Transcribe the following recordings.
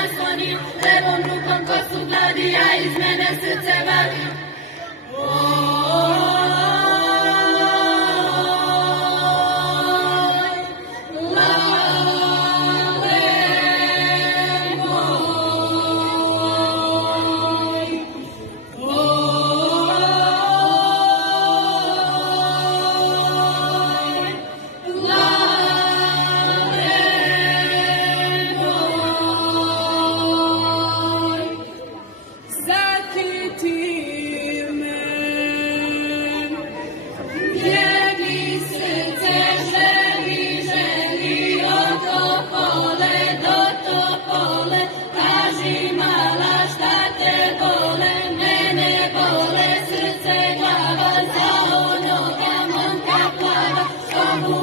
naslonio, levom rukom kosu gladi, a iz mene srce vadi.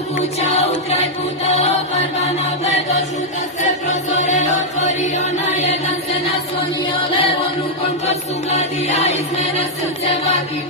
Kuća u kraj puta ofarbana, bledo žuta se prozore otvorio, na jedan se naslonio, levom rukom kosu gladi, a iz mene srce vadi.